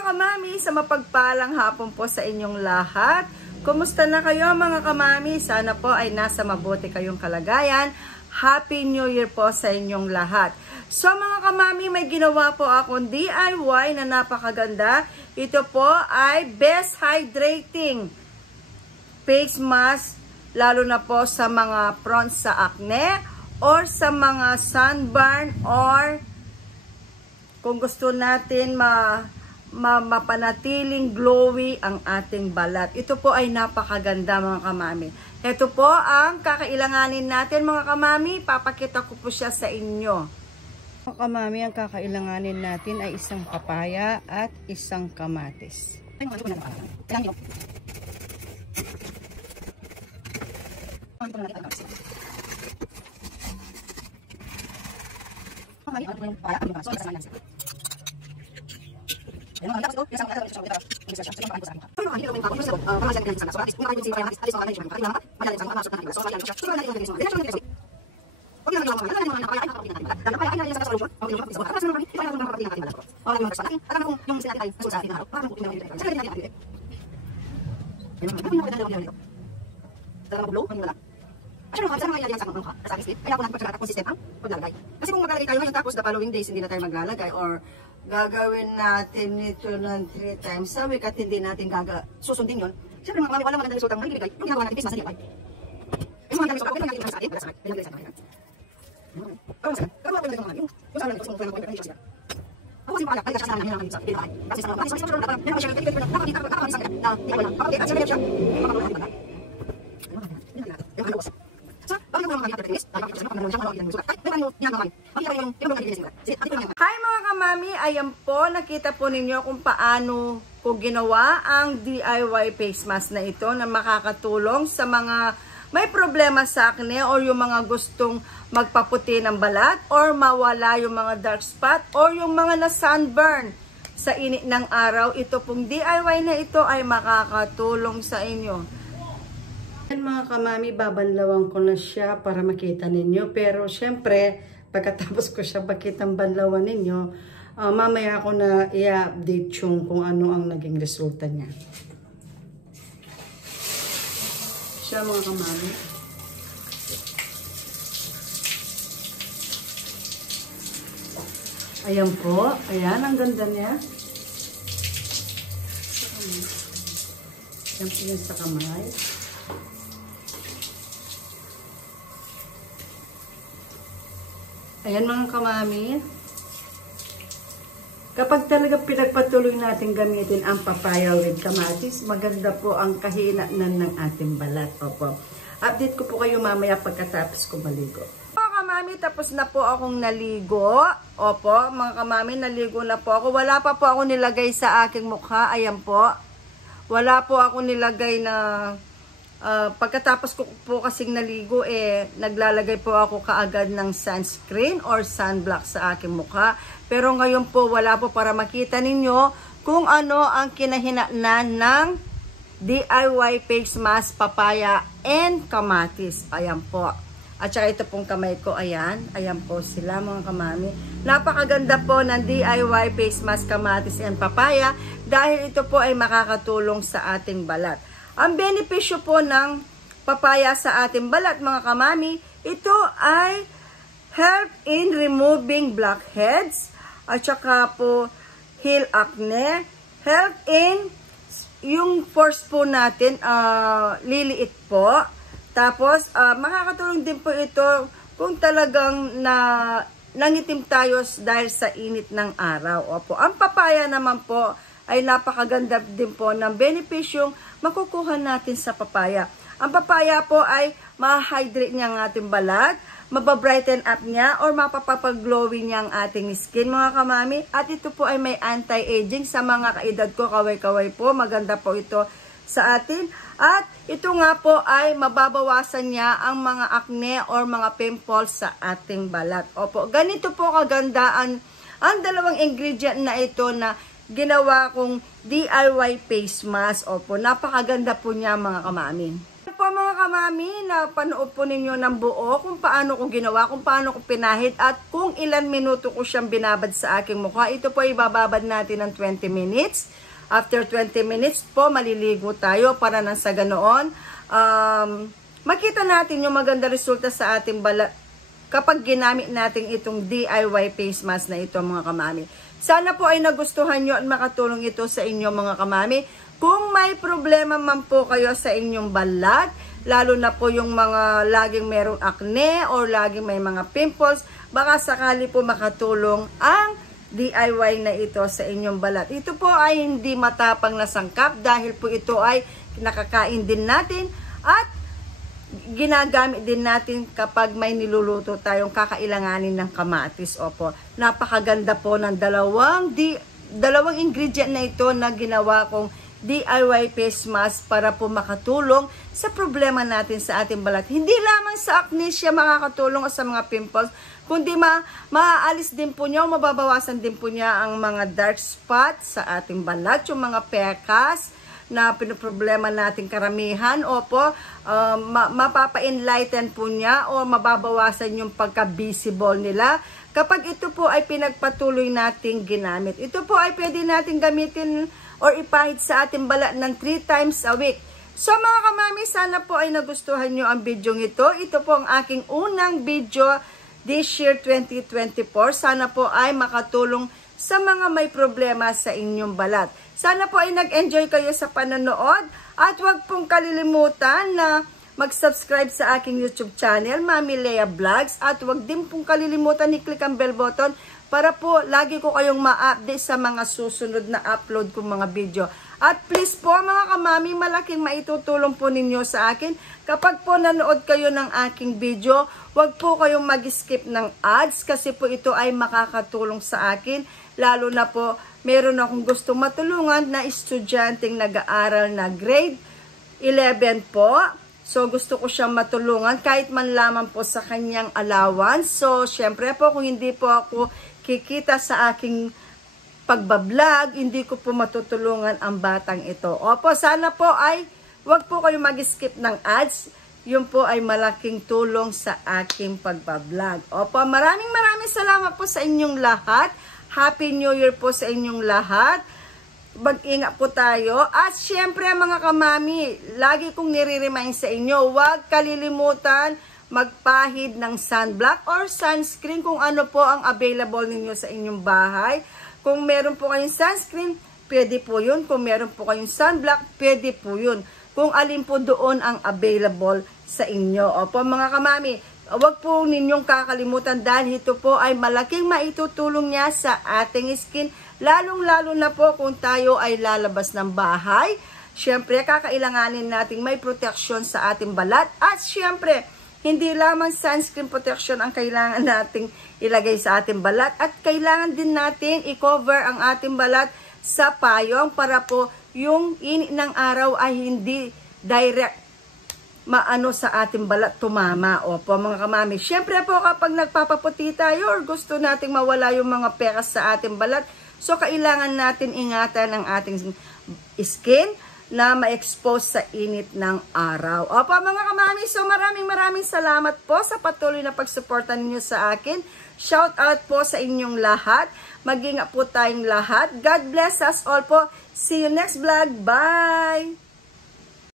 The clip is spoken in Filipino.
mga kamami, sa mapagpalang hapon po sa inyong lahat. Kumusta na kayo mga kamami? Sana po ay nasa mabuti kayong kalagayan. Happy New Year po sa inyong lahat. So mga kamami, may ginawa po akong DIY na napakaganda. Ito po ay Best Hydrating Face Mask, lalo na po sa mga prone sa acne or sa mga sunburn, or kung gusto natin mapanatiling glowy ang ating balat. Ito po ay napakaganda mga kamami. Ito po ang kakailanganin natin mga kamami. Papakita ko po siya sa inyo. Mga kamami, ang kakailanganin natin ay isang papaya at isang kamatis. Kasi kung maglalagay tayo ngayon tapos the following days hindi na tayo maglalagay, or gagawin natin ito ng 3 times sa week at hindi natin susundin yun, siyempre mga kamami, walang magandang resultang may bibigay yung ginagawa natin face mask na DIY. Yung magandang resultang pwede natin sa atin, wala sa atin, pinagay sa atin. Parang masagan, pero ako yung mga kamami, yung sa alam kasi kung pwede natin siya. Ako kasi pakala, kaya siya sa amin, yung sa pinakay. Kasi sa mga kasi sa mga meron siya nakakita na DIY lang. Kapag at siya siya, hi mga kamami, ayan po, nakita po ninyo kung paano ko ginawa ang DIY face mask na ito na makakatulong sa mga may problema sa acne or yung mga gustong magpaputi ng balat or mawala yung mga dark spot or yung mga na-sunburn sa init ng araw. Ito pong DIY na ito ay makakatulong sa inyo. Mga kamami, babanlawan ko na siya para makita ninyo. Pero syempre, pagkatapos ko siya bakitang banlawan ninyo, mamaya ko na i-update yung kung ano ang naging resulta niya. Siya mga kamami. Ayan po. Ayan, ang ganda niya. Ayan po yun sa kamay. Ayan mga kamami, kapag talaga pinagpatuloy natin gamitin ang papaya with kamatis, maganda po ang kahinaan ng ating balat. Opo. Update ko po kayo mamaya pagkatapos ko maligo. Mga kamami, tapos na po akong naligo. Opo, mga kamami, naligo na po ako. Wala pa po ako nilagay sa aking mukha. Ayan po. Wala po ako nilagay na... pagkatapos ko po kasing naligo, naglalagay po ako kaagad ng sunscreen or sunblock sa aking mukha. Pero ngayon po wala po, para makita ninyo kung ano ang kinahinatnan ng DIY face mask, papaya and kamatis. Ayan po. At saka ito pong kamay ko, ayan. Ayan po sila mga kamami. Napakaganda po ng DIY face mask, kamatis and papaya dahil ito po ay makakatulong sa ating balat. Ang benepisyo po ng papaya sa ating balat mga kamami, ito ay help in removing blackheads, at saka po heal acne, help in yung pores po natin liliit po. Tapos makakatulong din po ito kung talagang nangitim tayo dahil sa init ng araw. Opo. Ang papaya naman po ay napakaganda din po ng benepisyong makukuha natin sa papaya. Ang papaya po ay ma-hydrate niya ang ating balat, mababrighten up niya, or mapapapag-glowing niya ang ating skin mga kamami. At ito po ay may anti-aging sa mga kaedad ko, kaway-kaway po. Maganda po ito sa atin. At ito nga po ay mababawasan niya ang mga acne or mga pimples sa ating balat. Opo, ganito po kaganda ang dalawang ingredient na ito na ginawa kong DIY face mask. Opo, napakaganda po niya mga kamami. Po mga kamami, napanood po ninyo ng buo kung paano ko ginawa, kung paano ko pinahid, at kung ilan minuto ko siyang binabad sa aking mukha. Ito po ibababad natin ng 20 minutes. After 20 minutes po, maliligo tayo para nang sa ganoon, makita natin yung maganda resulta sa ating balat kapag ginamit natin itong DIY face mask na ito, mga kamami. Sana po ay nagustuhan nyo at makatulong ito sa inyo, mga kamami. Kung may problema man po kayo sa inyong balat, lalo na po yung mga laging merong acne or laging may mga pimples, baka sakali po makatulong ang DIY na ito sa inyong balat. Ito po ay hindi matapang na sangkap dahil po ito ay nakakain din natin at ginagamit din natin kapag may niluluto tayong kakailanganin ng kamatis. Opo, napakaganda po ng dalawang ingredient na ito na ginawa kong DIY face mask para po makatulong sa problema natin sa ating balat. Hindi lamang sa acne siya makakatulong o sa mga pimples, kundi maaalis din po niya o mababawasan din po niya ang mga dark spots sa ating balat, yung mga pekas na pinoproblema natin karamihan. Opo, mapapa-enlighten po niya o mababawasan yung pagka-visible nila kapag ito po ay pinagpatuloy nating ginamit. Ito po ay pwede natin gamitin or ipahid sa ating balat ng 3 times a week. So mga kamami, sana po ay nagustuhan nyo ang video ito. Ito po ang aking unang video this year 2024. Sana po ay makatulong sa mga may problema sa inyong balat. Sana po ay nag-enjoy kayo sa panonood at huwag pong kalilimutan na mag-subscribe sa aking YouTube channel, Mami Lea Vlogs, at huwag din pong kalilimutan i-click ang bell button para po lagi ko kayong ma-update sa mga susunod na upload kong mga video. At please po mga kamami, malaking maitutulong po ninyo sa akin. Kapag po nanood kayo ng aking video, huwag po kayong mag-skip ng ads kasi po ito ay makakatulong sa akin. Lalo na po, meron akong gustong matulungan na estudyanteng nag-aaral na grade 11 po. So, gusto ko siyang matulungan kahit man lamang po sa kanyang allowance. So, syempre po, kung hindi po ako kikita sa aking pagbablog, hindi ko po matutulungan ang batang ito. Opo, sana po ay wag po kayo mag-skip ng ads. Yun po ay malaking tulong sa aking pagbablog. Opo, maraming salamat po sa inyong lahat. Happy New Year po sa inyong lahat. Mag-ingat po tayo. At syempre mga kamami, lagi kong nire-remind sa inyo, huwag kalilimutan magpahid ng sunblock or sunscreen kung ano po ang available ninyo sa inyong bahay. Kung meron po kayong sunscreen, pwede po yun. Kung meron po kayong sunblock, pwede po yun. Kung alin po doon ang available sa inyo. Opo mga kamami, huwag po ninyong kakalimutan dahil ito po ay malaking maitutulong niya sa ating skin. Lalong-lalo na po kung tayo ay lalabas ng bahay. Siyempre, kakailanganin nating may protection sa ating balat. At siyempre, hindi lamang sunscreen protection ang kailangan nating ilagay sa ating balat at kailangan din natin i-cover ang ating balat sa payong para po yung init ng araw ay hindi direct maano sa ating balat tumama. Opo mga kamami. Siyempre po kapag nagpapaputi tayo or gusto nating mawala yung mga pekas sa ating balat, so kailangan natin ingatan ang ating skin na ma-expose sa init ng araw. Opo mga kamami, so maraming salamat po sa patuloy na pagsuporta ninyo sa akin. Shout out po sa inyong lahat. Mag-ingat po tayong lahat. God bless us all po. See you next vlog. Bye!